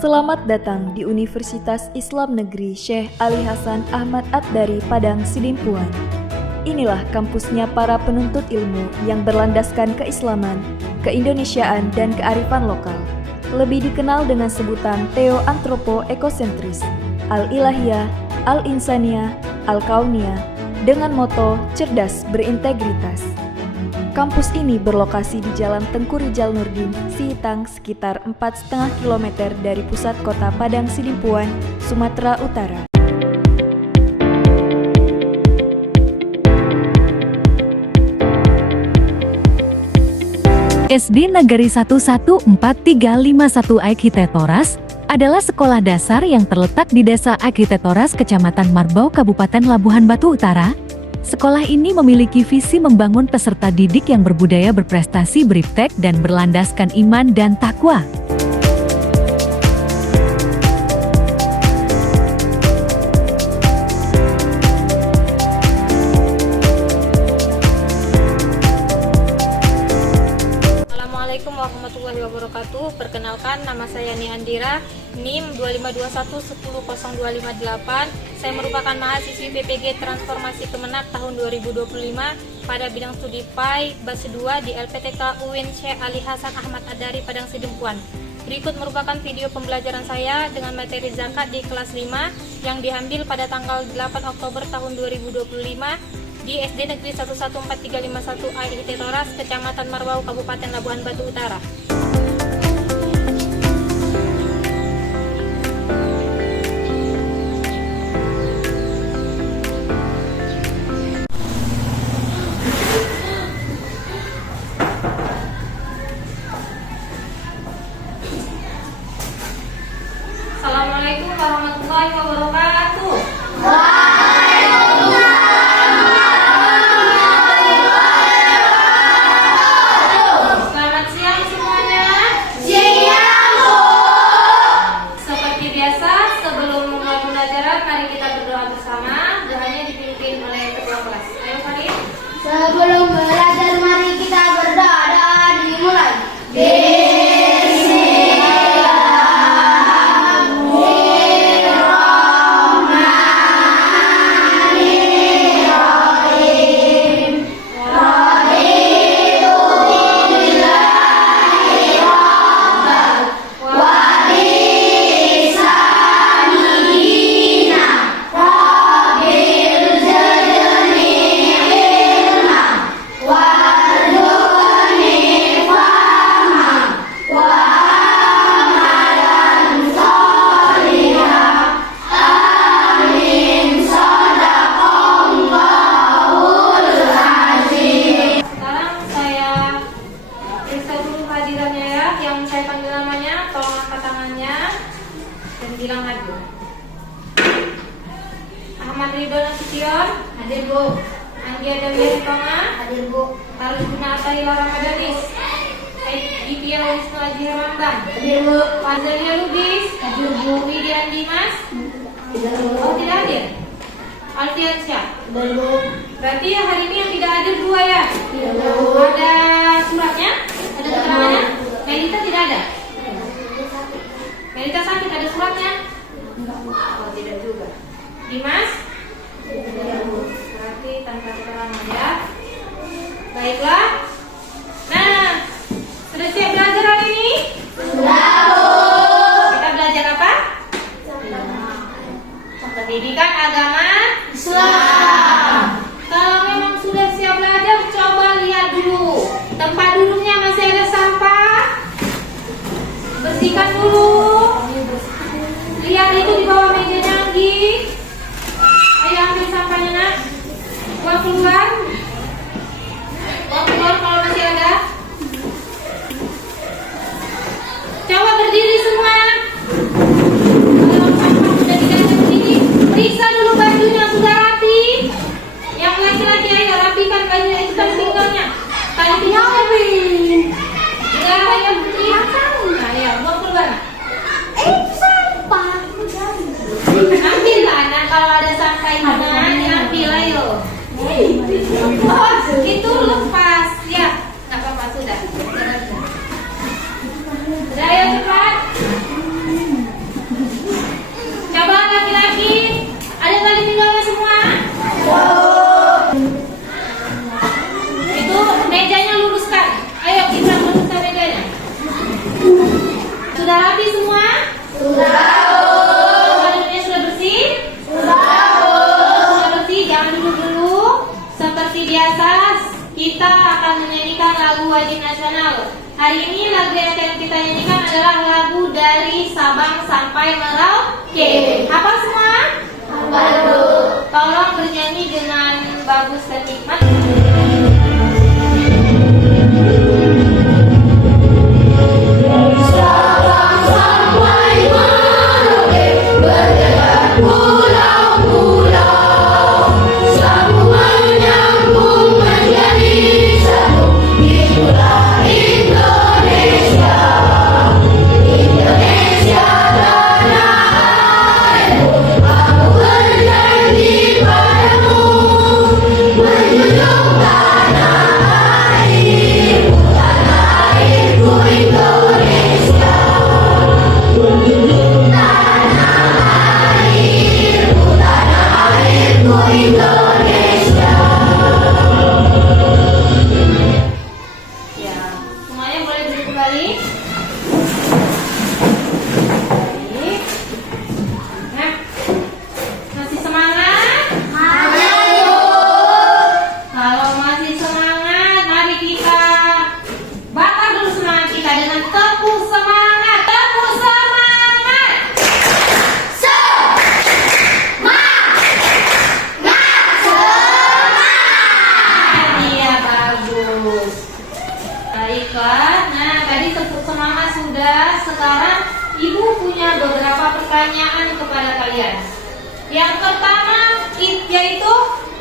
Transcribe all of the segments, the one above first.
Selamat datang di Universitas Islam Negeri Syekh Ali Hasan Ahmad Ad-Dari Padang Sidimpuan. Inilah kampusnya para penuntut ilmu yang berlandaskan keislaman, keindonesiaan, dan kearifan lokal. Lebih dikenal dengan sebutan Theo-Antropo-Ekosentris, Al-Ilahiyah, Al-Insaniyah, Al-Kauniyah, dengan moto cerdas berintegritas. Kampus ini berlokasi di Jalan Tengku Rijal Nurdin, Sihitang, sekitar 4,5 km dari pusat kota Padang Sidimpuan, Sumatera Utara. SD Negeri 11435 Aikhitetoras adalah sekolah dasar yang terletak di Desa Aikhitetoras, Kecamatan Marbau, Kabupaten Labuhan Batu Utara. Sekolah ini memiliki visi membangun peserta didik yang berbudaya, berprestasi, beriptek, dan berlandaskan iman dan takwa. Assalamualaikum warahmatullahi wabarakatuh. Perkenalkan, nama saya Niandira, NIM 251100258. Saya merupakan mahasiswi PPG Transformasi Kemenak tahun 2025 pada bidang studi PAI Base 2 di LPTK UIN Syekh Ali Hasan Ahmad Ad-Dari Padang Sidimpuan. Berikut merupakan video pembelajaran saya dengan materi zakat di kelas 5 yang diambil pada tanggal 8 Oktober tahun 2025 di SD Negeri 11435 Aikhitetoras, Kecamatan Marbau, Kabupaten Labuhan Batu Utara. Assalamualaikum warahmatullahi wabarakatuh. Selamat siang semuanya. Siang, Bu. Seperti biasa, sebelum memulai pembelajaran, mari kita berdoa bersama. Doanya dipimpin oleh ketua kelas. Ayo, Farid. Sebelum belajar, mari kita berdoa. Doa dimulai. Bilang hadir. Ahmad Ridho Nasution, Hadir, Bu. Anggi Adawiyah Tonga, Hadir, Bu. Tarjuna Atahila Ramadanis, Ditya Wisnu Aji Ramban, Hadir, Bu. Fazalia Lubis, Hadir, Bu. Widian Dimas. Hadir, Bu. Oh, tidak hadir. Alfiansyah. Hadir, Bu. Berarti ya hari ini yang tidak hadir dua ya? Hadir, Bu. Ada suratnya? Ada keterangannya? Melita tidak ada? Melita sakit, ada suratnya? Oh, tidak juga. Dimas? Hadir, Bu. Berarti tanpa keterangan ya. Baiklah. Nah, sudah siap belajar hari ini? Sudah, Bu. Kita belajar apa? Pendidikan agama Islam. Kalau memang sudah siap belajar, coba lihat dulu. Tempat duduknya masih ada sampah. Bersihkan dulu. Lihat itu di bawah mejanya, Anggi. Ayo ambil sampahnya, Nak. Buang keluar. Buang keluar kalau masih ada. Coba berdiri semua. Kalau sampah sudah tidak berdiri, periksa dulu bajunya sudah rapi. Yang laki-laki ayo rapikan bajunya, itu tali pinggangnya. Tali pinggangnya. Enggak, ayo berdiri. Nah, ya, buang keluar, Nak. Itu sampah. Ambillah, Nak, kalau ada sampah itu, Nak, diambil, ayo. Itu lepas, ya. Nggak apa-apa, sudah. Udah, ayo cepat. hari ini lagu yang akan kita nyanyikan adalah lagu dari Sabang sampai Merauke. Hafal semua? Tolong bernyanyi dengan bagus dan nikmat. Sekarang Ibu punya beberapa pertanyaan kepada kalian. Yang pertama yaitu,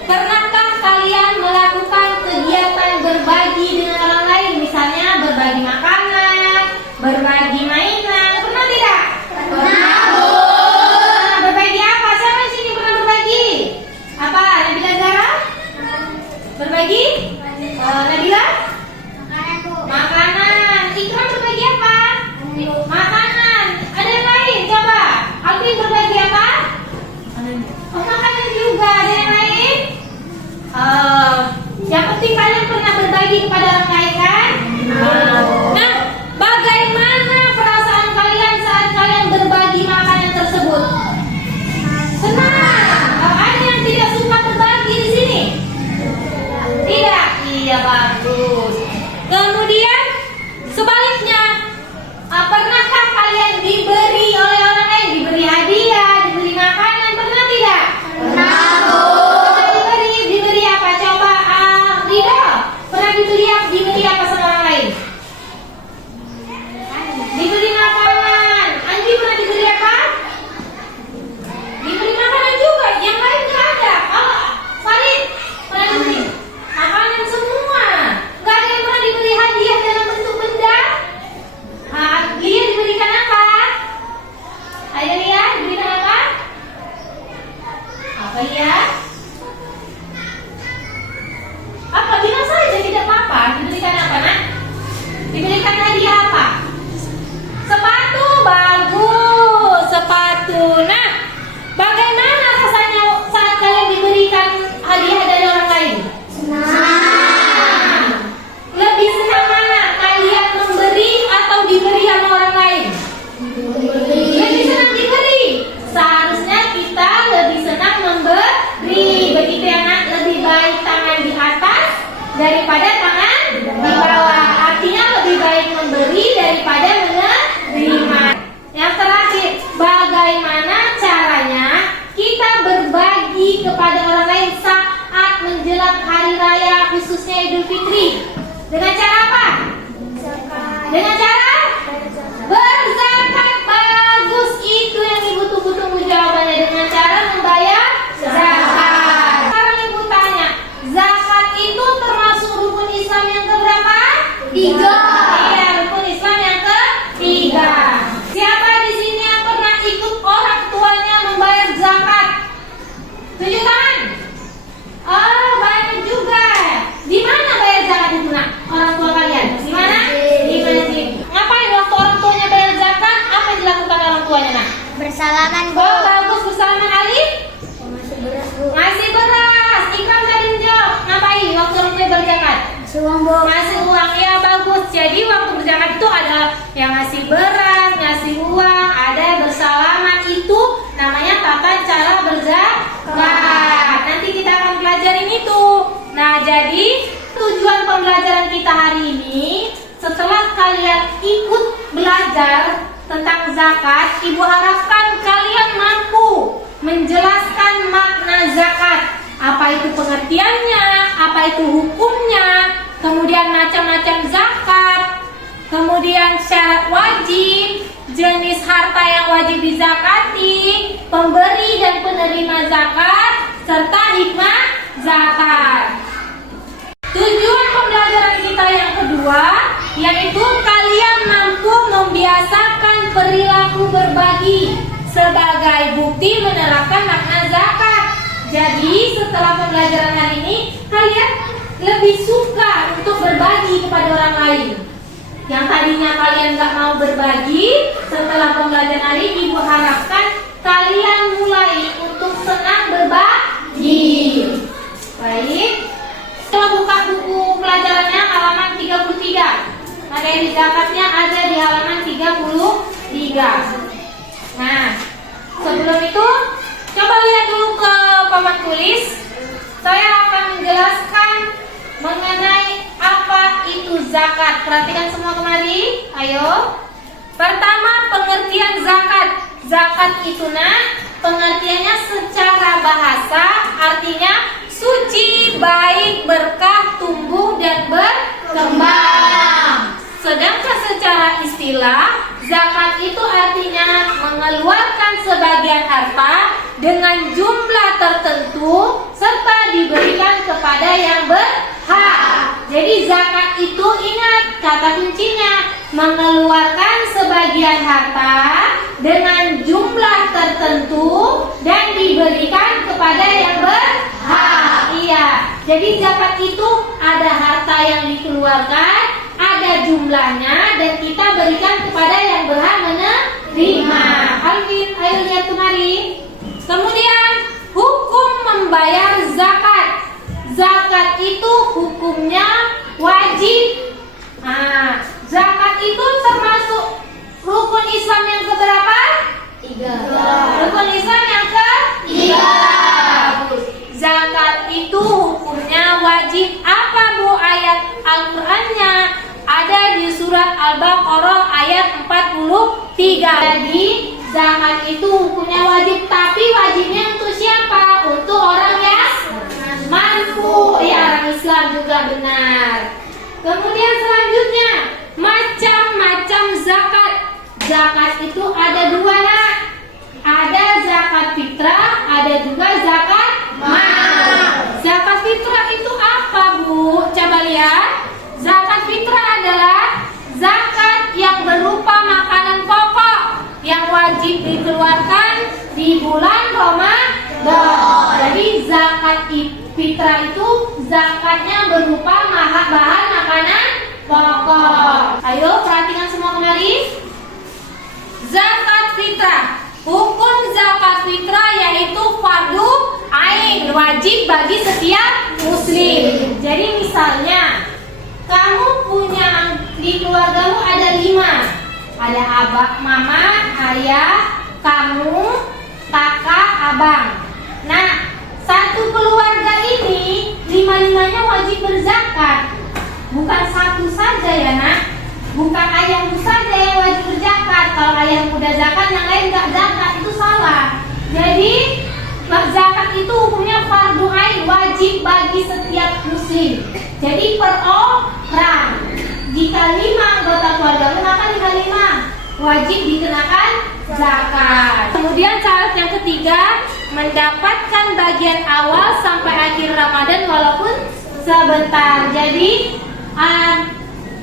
pernahkah kalian melakukan kegiatan berbagi dengan orang lain? Misalnya berbagi makanan, berbagi mainan. Pernah tidak? Pernah, Bu. Berbagi apa? Siapa di sini pernah berbagi? Apa? Nabila Zara? Berbagi? Nabila? Makanan, Bu. Makanan. Ikram berbagi apa? Makanan. Ada yang lain? Coba. Alvin berbagi apa? Oh, makanan juga. Ada yang lain? Yang penting kalian pernah berbagi kepada orang lain kan? Nah, bagaimana perasaan kalian saat kalian berbagi makanan tersebut? Senang. Ada yang tidak suka berbagi di sini? Tidak. Iya, bagus. Kemudian sebaliknya, pernahkah kalian diberi oleh orang lain, diberi hadiah, diberi makanan? Pernah tidak? Pernah, Bu. Diberi apa? Coba Ridho, pernah diberi apa sama orang lain? Diberi makanan. Anji pernah diberi apa? Diberi makanan juga. Yang lain nggak ada. Farid pernah diberi makanan semua. Nggak ada yang pernah diberi hadiah dalam bentuk benda. Lia diberikan apa? Ayo Lia, diberikan apa? Apa Lia? Apa? Bilang saja, tidak apa-apa. Diberikan apa, Nak? Diberikan hadiah apa? Sepatu. Bagus. Sepatu. Nah, bagaimana rasanya saat kalian diberikan hadiah dari orang lain? Senang. Lebih senang mana? Kalian memberi atau diberi sama orang lain? Lebih senang diberi. Seharusnya kita lebih senang memberi. Begitu ya, Nak? Lebih baik tangan di atas daripada tangan di bawah. Artinya lebih baik memberi daripada menerima. Yang terakhir, bagaimana caranya kita berbagi kepada orang lain saat menjelang hari raya khususnya Idul Fitri? Dengan cara apa? Dengan cara berzakat. Bagus, itu yang Ibu tunggu-tunggu jawabannya. Dengan cara membayar zakat. Sekarang Ibu tanya, zakat itu termasuk rukun Islam yang keberapa? 3. Iya, rukun Islam yang ketiga. Siapa di sini yang pernah ikut orang tuanya membayar zakat? Tunjuk tangan. Oh, banyak juga. Di mana bayar zakat itu, Nak? Orang tua kalian? Di mana? Di masjid. Ngapain waktu orang tuanya bayar zakat? Apa yang dilakukan orang tuanya, Nak? Bersalaman, Bu. Oh, bagus. Bersalaman Ali? Masih beras, Bu. Ngasih beras. Ikram tadi menjawab. Ngapain waktu orang tua berzakat? Masih uang, Bu. Ngasih uang. Ya, bagus. Jadi waktu berzakat itu ada yang ngasih beras, ngasih uang, ada bersalaman. Itu namanya tata cara berzakat. Nanti kita akan pelajarin itu. Nah, jadi tujuan pembelajaran kita hari ini setelah kalian ikut belajar tentang zakat, Ibu harapkan kalian mampu menjelaskan makna zakat. Apa itu pengertiannya, apa itu hukumnya, kemudian macam-macam zakat, kemudian syarat wajib, jenis harta yang wajib dizakati, pemberi dan penerima zakat, serta hikmah zakat. Tujuan pembelajaran kita yang kedua yaitu kalian mampu membiasakan perilaku berbagi sebagai bukti menerapkan makna zakat. Jadi setelah pembelajaran hari ini kalian lebih suka untuk berbagi kepada orang lain. Yang tadinya kalian gak mau berbagi, setelah pembelajaran hari Ibu harapkan kalian mulai untuk senang berbagi. Baik, kita buka buku pelajarannya halaman 33. Materi zakatnya ada di halaman 33. Nah, sebelum itu coba lihat dulu ke papan tulis. Saya akan menjelaskan mengenai apa itu zakat. Perhatikan semua kemari. Ayo. Pertama, pengertian zakat. Zakat itu pengertiannya secara bahasa artinya suci, baik, berkah, tumbuh dan berkembang. Sedangkan secara istilah, zakat itu artinya mengeluarkan sebagian harta dengan jumlah tertentu serta diberikan kepada yang berhak. Jadi zakat itu ingat kata kuncinya, mengeluarkan sebagian harta dengan jumlah tertentu dan diberikan kepada yang berhak. Iya. Jadi zakat itu ada harta yang dikeluarkan, ada jumlahnya dan kita berikan kepada yang berhak menerima. Alvin, ayo lihat kemari. Kemudian hukum membayar zakat. Zakat itu hukumnya wajib. Nah, zakat itu termasuk rukun Islam yang keberapa? 3. Rukun Islam yang ke-3. Zakat itu hukumnya wajib. Apa Bu ayat Al-Qur'annya? Ada di surat Al-Baqarah ayat 43. Jadi zakat itu hukumnya wajib, tapi wajibnya untuk siapa? Untuk orang yang mampu. Ya, orang Islam juga benar. Kemudian selanjutnya, macam-macam zakat. Zakat itu ada 2 nak. Ada zakat fitrah, ada juga zakat mal. Zakat fitrah itu apa Bu? Coba lihat. Zakat fitrah adalah zakat yang berupa makanan pokok yang wajib dikeluarkan di bulan Ramadan. Jadi zakat fitrah itu zakatnya berupa bahan makanan pokok. Ayo perhatikan semua kemari. Zakat fitrah. Hukum zakat fitrah yaitu fardu ain, wajib bagi setiap muslim. Jadi misalnya kamu punya di keluargamu ada 5. Ada abang, mama, ayah, kamu, kakak, abang. Nah, satu keluarga ini 5-5-nya wajib berzakat. Bukan satu saja ya nak. Bukan ayahmu saja yang wajib berzakat. Kalau ayahmu udah zakat, yang lain nggak zakat, itu salah. Jadi zakat itu hukumnya fardu ain, wajib bagi setiap muslim. Jadi per orang. Jika 5 anggota keluarga, maka 5 wajib dikenakan zakat. Kemudian syarat yang ketiga, mendapatkan bagian awal sampai akhir Ramadan walaupun sebentar. Jadi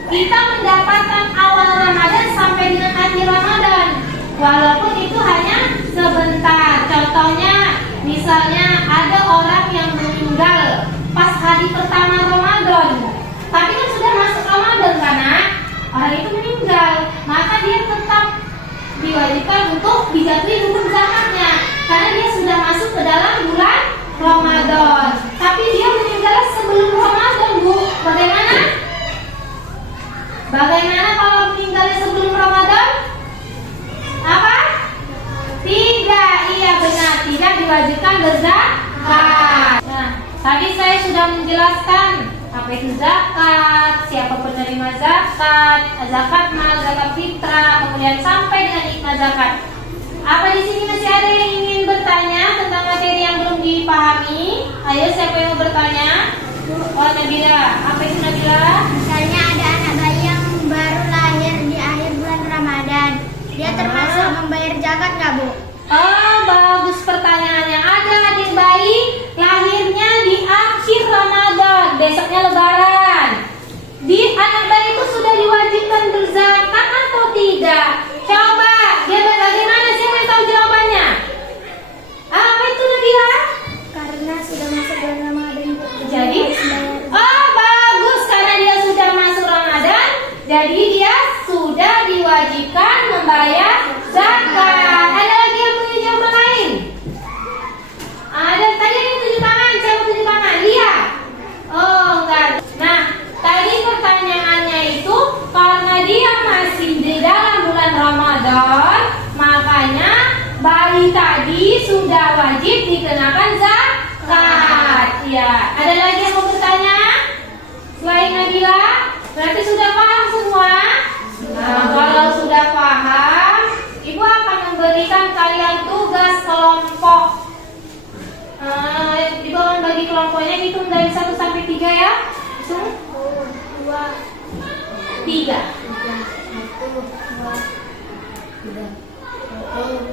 kita mendapatkan awal Ramadan sampai dengan akhir Ramadan walaupun itu hanya sebentar. Contohnya, misalnya ada orang yang meninggal pas hari pertama Ramadan, tapi kan sudah masuk Ramadan karena orang itu meninggal, maka dia tetap diwajibkan untuk dijatuhi hukum zakatnya karena dia sudah masuk ke dalam bulan Ramadan. Tapi dia meninggal sebelum Ramadan, Bu. Bagaimana? Bagaimana kalau meninggalnya sebelum Ramadan? Apa? Tidak, iya benar, tidak diwajibkan berzakat. Nah, tadi saya sudah menjelaskan apa apa itu zakat, siapa penerima zakat, zakat mal, zakat fitrah, kemudian sampai dengan hikmah zakat. Apa di sini masih ada yang ingin bertanya tentang materi yang belum dipahami? Ayo, siapa yang mau bertanya? Oh, Nabila. Apa itu Nabila? Misalnya ada anak bayi yang baru lahir di akhir bulan Ramadan. Dia termasuk membayar zakat nggak, Bu? Oh, bagus pertanyaannya. Ada adik bayi lahirnya di akhir Ramadan, besoknya Lebaran. Di anak bayi itu sudah diwajibkan berzakat atau tidak? Coba, dia bagaimana? Siapa yang tahu jawabannya? Apa itu Nabila? Karena sudah masuk bulan Ramadan. Jadi, oh bagus, karena dia sudah masuk Ramadan, jadi dia sudah diwajibkan membayar zakat. Ada lagi yang punya jawaban lain? Ada tadi yang tunjuk tangan, siapa tunjuk tangan? Lihat. Oh enggak. Nah, tadi pertanyaannya itu karena dia masih di dalam bulan Ramadan, makanya bayi tadi sudah wajib dikenakan zakat. Ya, ada lagi yang mau bertanya? Selain Nabila, berarti sudah paham semua? Nah, kalau sudah paham, Ibu akan memberikan kalian tugas kelompok. Ibu akan bagi kelompoknya, hitung dari 1 sampai 3 ya. Hitung 2, 3.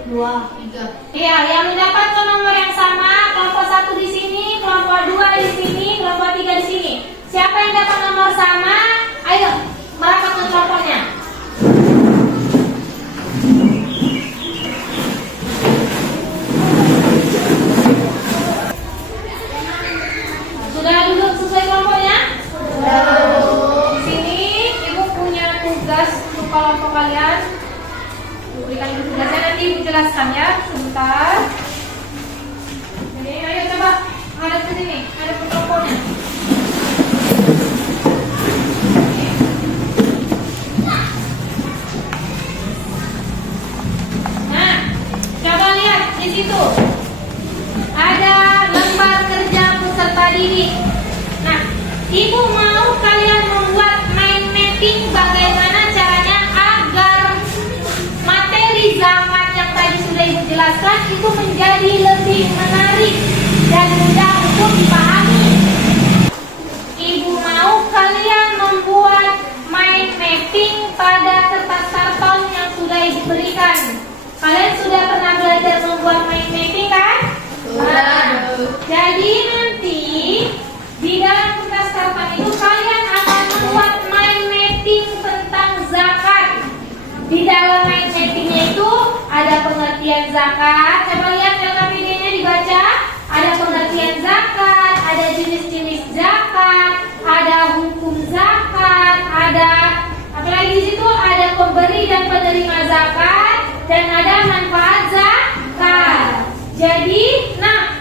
2, 3. Iya, yang mendapatkan nomor yang sama, kelompok 1 di sini, kelompok 2 di sini, kelompok 3 di sini. Siapa yang dapat nomor sama? Ayo, merapat ke kelompoknya. Sudah duduk sesuai kelompoknya? Di sini Ibu punya tugas untuk kelompok kalian. Berikan Ibu tugasnya, nanti Ibu jelaskan ya sebentar. Ini ayo coba ada ke sini, ada kelompoknya. Nah, coba lihat di situ. Ada lembar kerja peserta didik. Nah, Ibu mau kalian membuat mind mapping bagaimana caranya agar materi zakat yang tadi sudah Ibu jelaskan itu menjadi lebih menarik dan mudah untuk dipahami. Ibu mau kalian membuat mind mapping pada kertas karton yang sudah Ibu berikan. Kalian sudah pernah belajar membuat mind mapping kan? Nah, jadi nanti di dalam kertas karton itu kalian akan membuat mind mapping tentang zakat. Di dalam mind mappingnya itu ada pengertian zakat. Coba lihat LKPD-nya dibaca. Ada pengertian zakat, ada jenis-jenis zakat, ada hukum zakat, ada apalagi di situ ada pemberi dan penerima zakat dan ada manfaat zakat. Jadi, nah,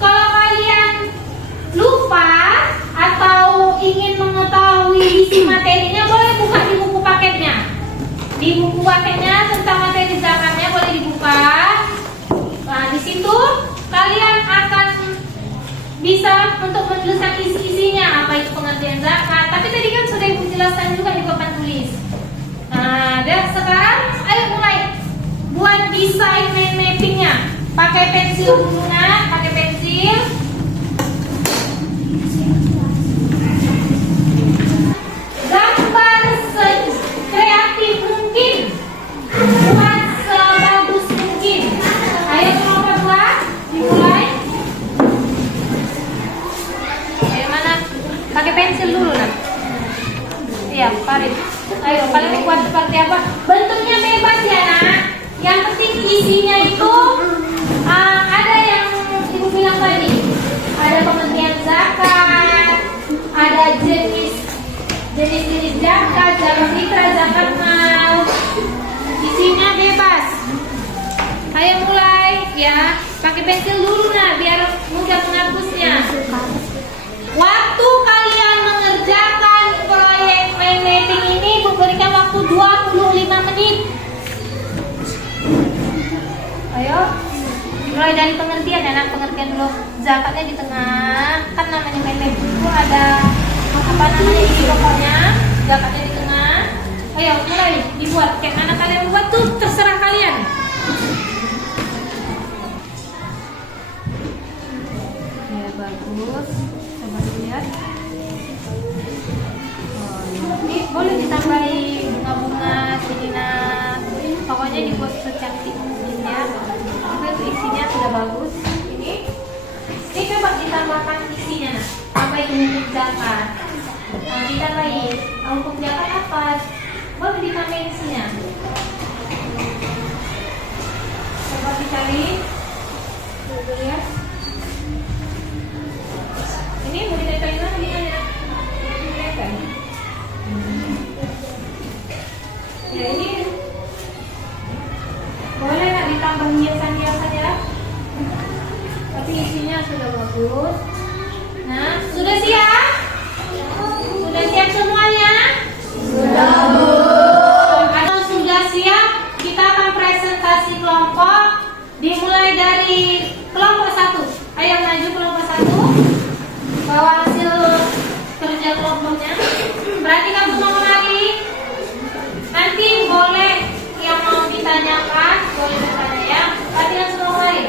kalau kalian lupa atau ingin mengetahui isi materinya, boleh buka di buku paketnya. Di buku paketnya tentang materi zakatnya boleh dibuka. Nah, di situ kalian akan bisa untuk menuliskan isi-isinya, apa itu pengertian zakat. Tapi tadi kan sudah Ibu jelaskan juga di papan tulis. Nah, dan sekarang ayo mulai buat desain mind mappingnya. Pakai pensil dulu, nak. Pakai pensil. Gambar sekreatif mungkin, buat sebagus mungkin. Ayo kelompok 2, dimulai. Ayo mana? Pakai pensil dulu, nak. Iya, Farid. Ayo, kalian buat seperti apa? Bentuknya bebas ya, nak. Yang penting isinya itu ada yang Ibu bilang tadi. Ada pengertian zakat, ada jenis-jenis zakat, zakat fitrah, zakat mal. Isinya bebas. Ayo mulai ya. Pakai pensil dulu nah biar mudah menghapusnya. Waktu kalian mengerjakan proyek mind mapping ini Ibu berikan waktu 25 menit. Ayo, mulai dari pengertian ya, nak. Pengertian dulu. Zakatnya di tengah. Kan namanya mind mapping itu ada apa apa namanya ini pokoknya zakatnya di tengah. Ayo mulai dibuat. Kayak mana kalian buat tuh terserah kalian. Ya bagus. Coba dilihat. Oh, ini boleh ditambahi bunga-bunga sirina. Pokoknya dibuat secantik mungkin ya. Tapi untuk isinya sudah bagus. Ini coba ditambahkan isinya. Tambahin hukum zakat. Nah, ditambahin hukum zakat apa? Boleh ditambahin isinya. Coba dicari. Coba lihat. Ini mau ditempelin mana gimana? Ditempel. Ya ini boleh nggak ditambah hiasan-hiasan ya? Tapi isinya sudah bagus. Nah, sudah siap? Sudah siap semuanya? Sudah, Bu. Kalau sudah siap, kita akan presentasi kelompok. Dimulai dari kelompok 1. Ayo maju kelompok 1. Bawa hasil kerja kelompoknya. Perhatikan semua kembali. Nanti boleh yang mau ditanyakan, boleh bertanya ya. Perhatikan semua kembali.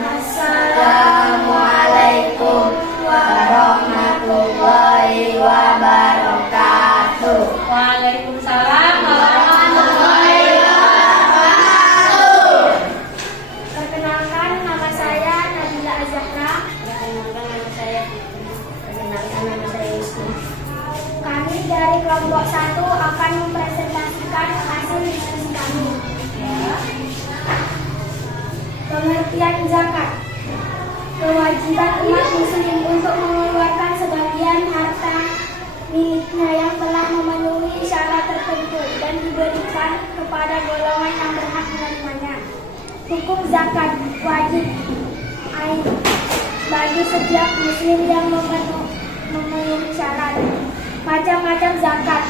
Assalamualaikum warahmatullahi wabarakatuh. Waalaikumsalam warahmatullahi wabarakatuh. Perkenalkan, nama saya Nabila Azahra. Perkenalkan, nama saya Yusuf. Kami dari kelompok 1 akan mempresentasikan hasil diskusi kami. Pengertian zakat. Kewajiban umat muslim untuk mengeluarkan sebagian harta miliknya yang telah memenuhi syarat tertentu dan diberikan kepada golongan yang berhak menerimanya. Hukum zakat wajib ain bagi setiap muslim yang memenuhi syarat. Macam-macam zakat.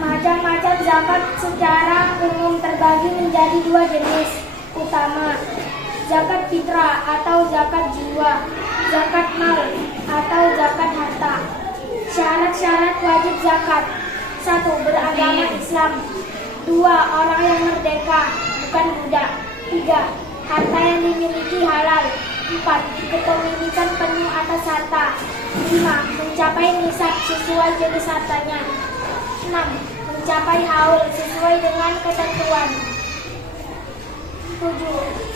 Macam-macam zakat secara umum terbagi menjadi 2 jenis utama. Zakat fitrah atau zakat jiwa, zakat mal atau zakat harta. Syarat-syarat wajib zakat. 1. Beragama Islam. 2. Orang yang merdeka, bukan budak. 3. Harta yang dimiliki halal. 4. Kepemilikan penuh atas harta. 5. Mencapai nisab sesuai jenis hartanya. 6. Mencapai haul sesuai dengan ketentuan. 7.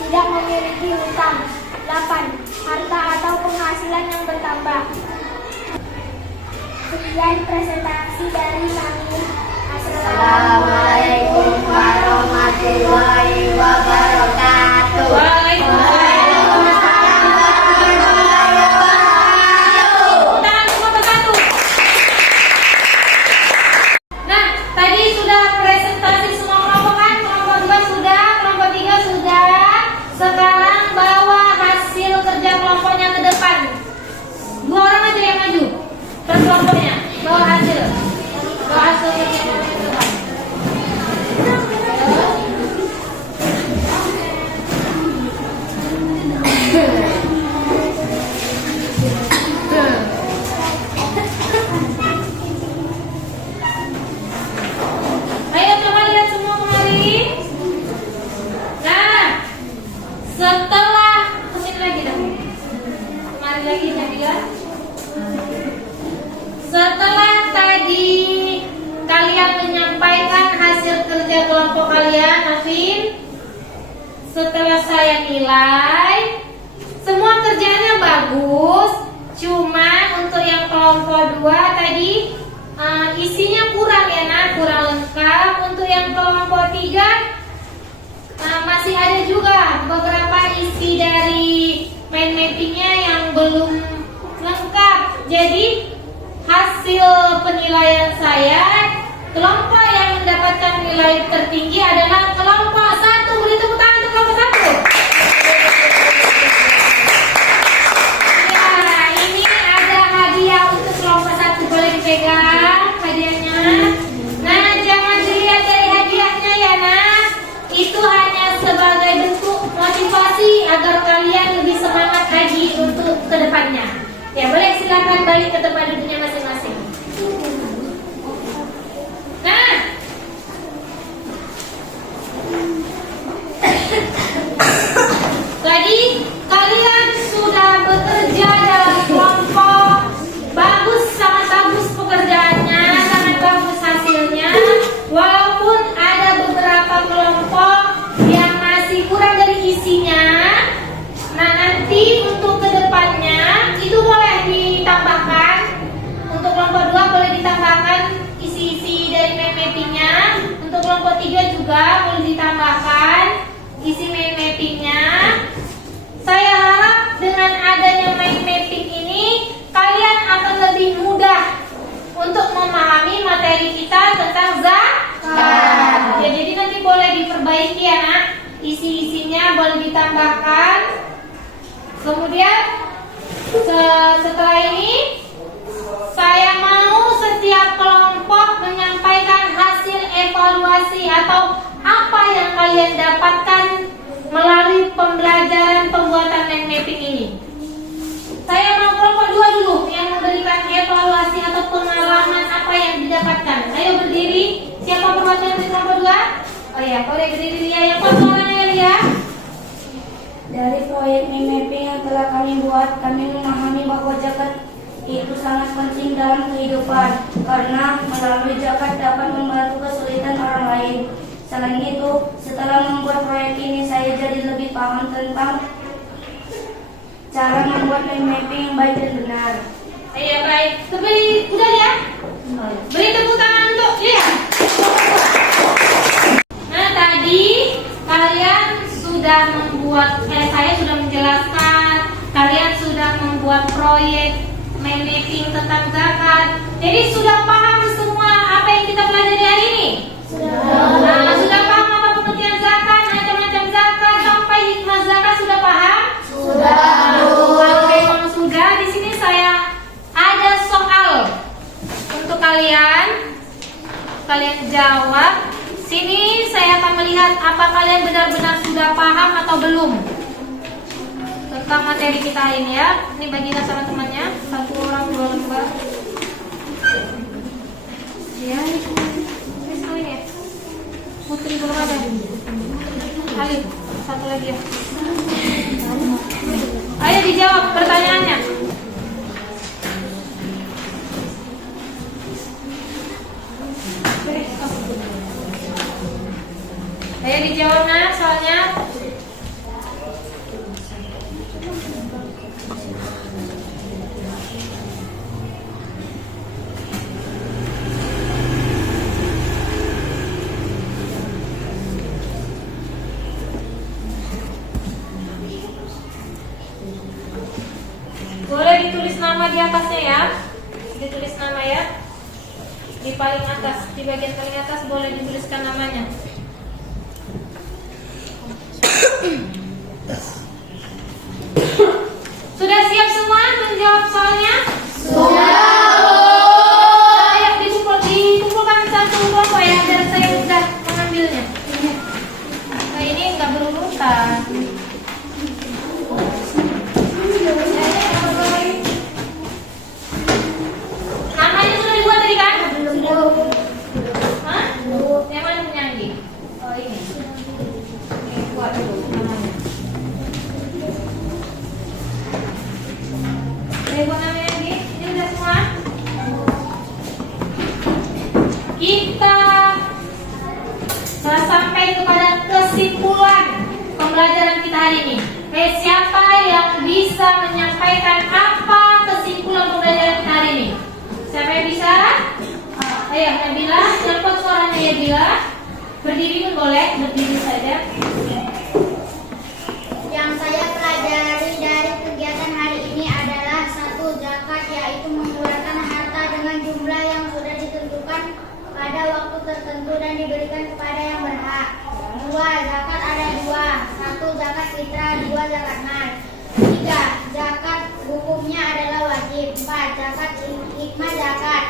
Tidak memiliki hutang. 8. Harta atau penghasilan yang bertambah. Sekian presentasi dari kami. Assalamualaikum warahmatullahi wabarakatuh. Waalaikumsalam warahmatullahi wabarakatuh. Tangan semua bersatu. Nah, tadi sudah presentasi semua kelompok kan? Kelompok 2 sudah, kelompok 3 sudah. Sekarang bawa hasil kerja kelompoknya ke depan. 2 orang aja yang maju. Per kelompoknya, bawa hasil. Bawa hasil kerja kelompoknya ke depan. Ayo coba lihat semua kembali. Nah, setelah kesini lagi dah. Kemari lagi Nadia. Setelah tadi kalian menyampaikan hasil kerja kelompok kalian, Afin, setelah saya nilai, semua kerjanya bagus. Cuma untuk yang kelompok 2 tadi isinya kurang ya, nah kurang lengkap. Untuk yang kelompok 3 masih ada juga beberapa isi dari mind mappingnya yang belum lengkap. Jadi hasil penilaian saya, kelompok yang mendapatkan nilai tertinggi adalah kelompok 1. Beri tepuk tangan untuk kelompok 1. Ya, ini ada hadiah untuk kelompok 1. Boleh dipegang hadiahnya. Nah, jangan dilihat dari hadiahnya ya, nah. Itu hanya sebagai bentuk motivasi agar kalian lebih semangat lagi untuk kedepannya. Ya, boleh silakan. Silakan balik ke tempat duduknya masing-masing. Nah, tadi kalian sudah bekerja dalam kelompok. Bagus, sangat bagus pekerjaannya, sangat bagus hasilnya. Walaupun ada beberapa kelompok yang masih kurang dari isinya, nah nanti untuk kedepannya itu boleh ditambahkan. Untuk kelompok 2 boleh ditambahkan isi-isi dari mind mappingnya. Untuk kelompok 3 juga boleh ditambahkan isi mind mappingnya. Saya harap dengan adanya mind mapping ini kalian akan lebih mudah untuk memahami materi kita tentang zakat. Ya, jadi nanti boleh diperbaiki ya nak, isi-isinya boleh ditambahkan. Kemudian setelah ini saya mau setiap kelompok menyampaikan hasil evaluasi atau apa yang kalian dapatkan melalui pembelajaran pembuatan mind mapping ini. Saya mau kelompok 2 dulu yang memberikan evaluasi atau pengalaman apa yang didapatkan. Ayo berdiri. Siapa perwakilan dari kelompok 2? Oh ya, boleh berdiri Lia. Yang pertama Lia. Dari proyek mind mapping yang telah kami buat, kami memahami bahwa zakat itu sangat penting dalam kehidupan karena melalui zakat dapat membantu kesulitan orang lain. Selain itu, setelah membuat proyek ini saya jadi lebih paham tentang cara membuat mind mapping yang baik dan benar. Iya baik. Udah ya? Beri tepuk tangan untuk Lia. Nah tadi kalian sudah membuat, saya sudah menjelaskan, kalian sudah membuat proyek mind mapping tentang zakat. Jadi sudah paham semua apa yang kita pelajari hari ini? Nah, sudah paham apa pengertian zakat, macam-macam zakat, sampai hikmah zakat sudah paham? Sudah. Kalau memang sudah, di sini saya ada soal untuk kalian. Kalian jawab. Sini saya akan melihat apa kalian benar-benar sudah paham atau belum tentang materi kita hari ini ya. Ini bagikan sama temannya, 1 orang 2 lembar. Ya, ini ya. Putri belum ada. Ali, 1 lagi ya. Ayo dijawab pertanyaannya. Ayo dijawab nak soalnya. Boleh ditulis nama di atasnya ya. Ditulis nama ya. Di paling atas, di bagian paling atas boleh dituliskan namanya. Sudah siap semua menjawab soalnya? Sudah. Ayo dikumpulkan satu kelompok ya, biar saya mudah mengambilnya. Nah ini nggak berurutan. Namanya sudah dibuat tadi kan? Belum. Hah? Yang mana penyanyi? Oh ini. Ini buat dulu namanya. Buat namanya lagi. Ini udah semua. Kita telah sampai kepada kesimpulan pembelajaran kita hari ini. Siapa yang bisa menyampaikan apa kesimpulan pembelajaran kita hari ini? Siapa yang bisa? Ayo Nabila, cepat suaranya ya Bila. Berdiri pun boleh, berdiri saja. Yang saya pelajari dari kegiatan hari ini adalah 1. Zakat, yaitu mengeluarkan harta dengan jumlah yang sudah ditentukan pada waktu tertentu dan diberikan kepada yang berhak. 2. Zakat ada 2. 1. Zakat fitrah, 2. Zakat mal. 3. Zakat hukumnya adalah wajib. 4. Zakat hikmah zakat.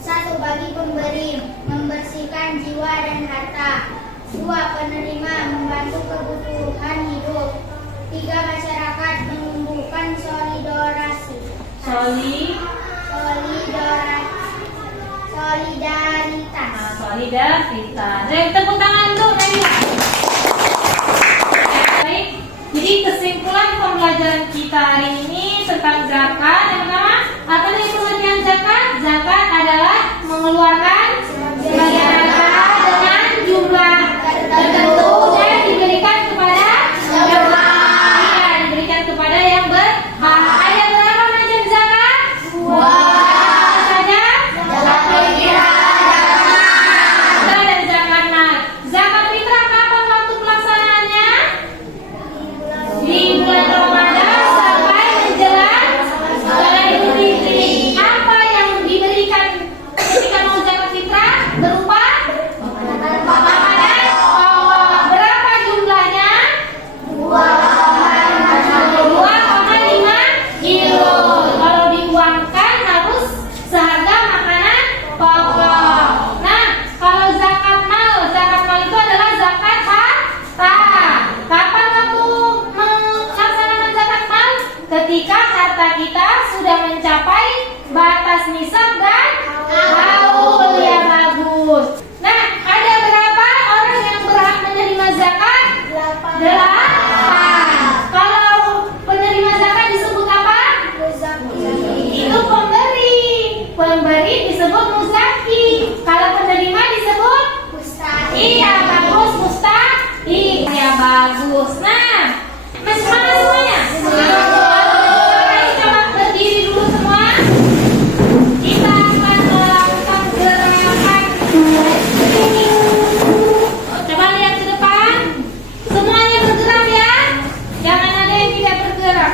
1. Bagi pemberi, membersihkan jiwa dan harta. 2. Penerima, membantu kebutuhan hidup. 3. Masyarakat, menumbuhkan solidarasi. Solidaritas. Solidaritas. Tepuk tangan untuk Naila. Baik. Jadi kesimpulan pembelajaran kita hari ini tentang zakat. Yang pertama, apa nih pengertian zakat? Zakat adalah mengeluarkan sebagian harta dengan jumlah tertentu dan diberikan kepada yang berhak. Iya, diberikan kepada yang berhak. Ada berapa macam zakat? Dua. Apa saja? Zakat fitrah dan zakat mal. Zakat fitrah kapan waktu pelaksanaannya? Di bulan Ramadan sampai menjelang bulan Idul Fitri. Apa yang diberikan ketika mau zakat fitrah? Berupa makanan pokok. Berapa jumlahnya? 2,5 kilo. Kalau diuangkan harus seharga makanan pokok. Nah, kalau zakat mal itu adalah zakat harta. Kapan waktu melaksanakan zakat mal? Ketika harta kita sudah mencapai batas nisab dan haul. Ya, bagus. Nah, ada berapa orang yang berhak menerima zakat? 8. Kalau penerima zakat disebut apa? Itu pemberi. Pemberi disebut muzaki. Kalau penerima disebut iya, bagus, mustahik. Ya, bagus. Nah, semangat semuanya. Mari coba berdiri dulu semua. Kita akan melakukan gerakan. Coba lihat ke depan. Semuanya bergerak ya. Jangan ada yang tidak bergerak.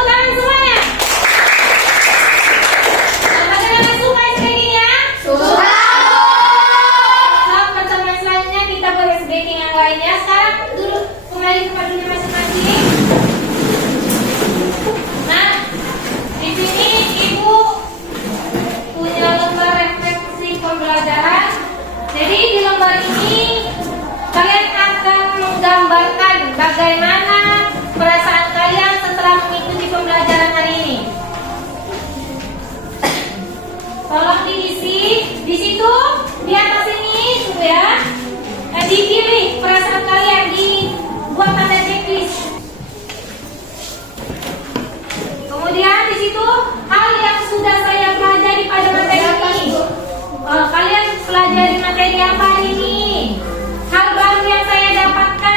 Tangan semuanya. Bagaimana suka SBG-nya? Suka. Teman-teman selanjutnya kita beres baking yang lainnya. Sekarang duduk kembali tempat duduk masing-masing. Nah, di sini ibu punya lembar refleksi pembelajaran. Jadi di lembar ini kalian akan menggambarkan bagaimana perasaan kalian setelah mengikuti pembelajaran hari ini. Tolong diisi di situ, di atas ini, tunggu ya. Dipilih perasaan kalian, dibuat tanda checklist. Kemudian di situ hal yang sudah saya pelajari pada materi ini. Kalian pelajari materi apa hari ini? Hal baru yang saya dapatkan,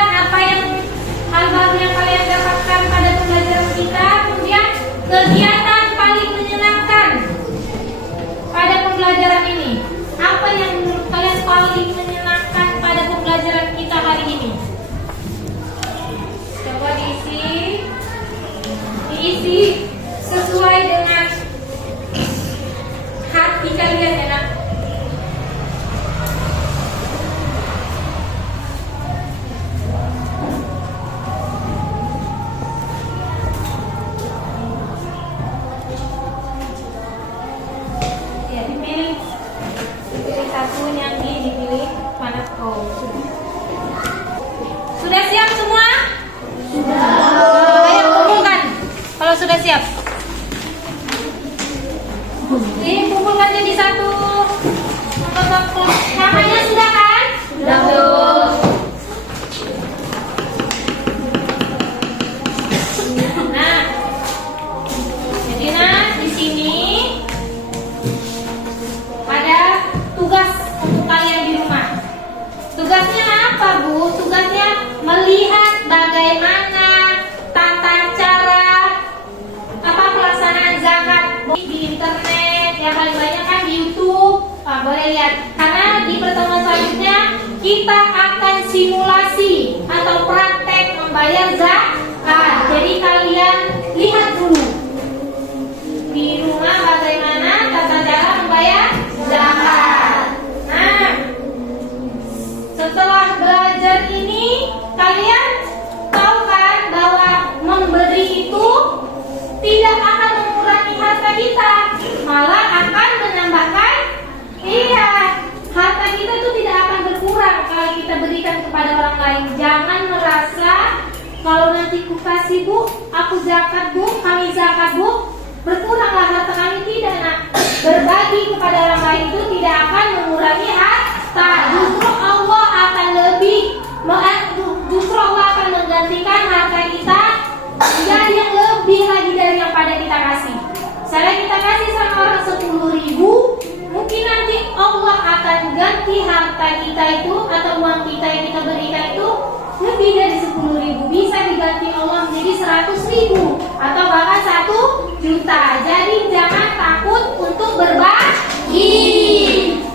hal baru yang kalian dapatkan pada pembelajaran kita. Kemudian kegiatan paling menyenangkan pada pembelajaran ini. Apa yang menurut kalian paling menyenangkan pada pembelajaran kita hari ini? Coba diisi sesuai dengan hati kalian ya nak. Ya, dipilih satu yang dipilih mana? Oh, sudah siap semua? Sudah. Ayo kumpulkan kalau sudah siap. Ini kumpulkan jadi satu kotak. Namanya sudah kan? Sudah. Nah, jadi di sini ada tugas untuk kalian di rumah. Tugasnya apa, Bu? Tugasnya melihat bagaimana tata cara pelaksanaan zakat di internet. Yang paling banyak kan di YouTube. boleh lihat. Karena di pertemuan selanjutnya kita akan simulasi atau praktek membayar zakat. Jadi kalian lihat dulu di rumah bagaimana tata cara membayar zakat. Nah, setelah belajar ini kalian tahu kan bahwa memberi itu tidak akan mengurangi harta kita, malah akan menambahkan. Iya, harta kita itu tidak akan berkurang kalau kita berikan kepada orang lain. Jangan merasa kalau nanti ku kasih bu, aku zakat bu, kami zakat bu, berkuranglah harta kami. Tidak, nak. Berbagi kepada orang lain itu tidak akan mengurangi harta. Justru Allah akan menggantikan harta kita menjadi yang lebih lagi dari yang pada kita kasih. Misalnya kita kasih sama orang 10.000, mungkin nanti Allah akan ganti harta kita itu atau uang kita yang kita berikan itu lebih dari 10.000. Bisa diganti Allah menjadi 100.000 atau bahkan 1 juta. Jadi jangan takut untuk berbagi.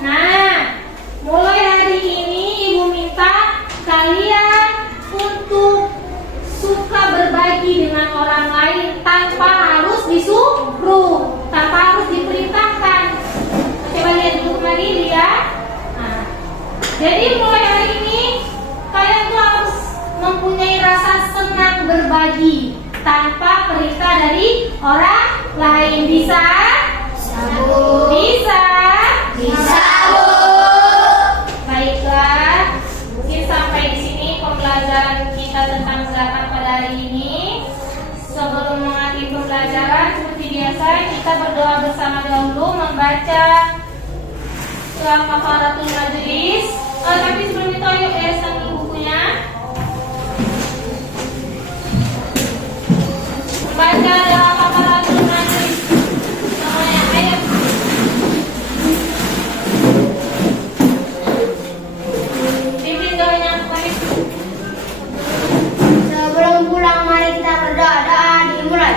Nah, mulai hari ini Ibu minta kalian untuk suka berbagi dengan orang lain tanpa harus disuruh, tanpa harus diperintahkan. Coba lihat dulu kembali ya. Nah, jadi mulai hari ini kalian tuh harus mempunyai rasa senang berbagi tanpa perintah dari orang lain. Bisa? Bu. Bisa? Bisa, Bu. Baiklah, mungkin sampai di sini pembelajaran kita tentang zakat pada hari ini. Sebelum mengakhiri pembelajaran, seperti biasa kita berdoa bersama dahulu, membaca surah Kafaratul Majlis. Tapi sebelum itu ayo sambil bukunya. Membaca doa Kafaratul Majlis. Semuanya ayo. Pimpin doanya mari. Sebelum pulang mari kita berdoa. Doa dimulai.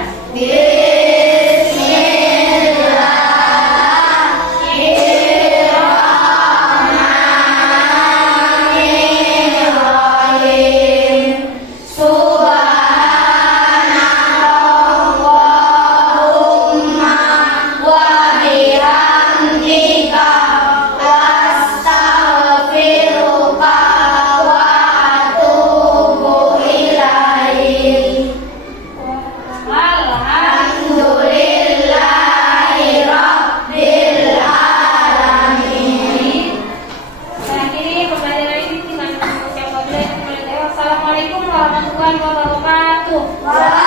Assalamualaikum warahmatullahi wabarakatuh.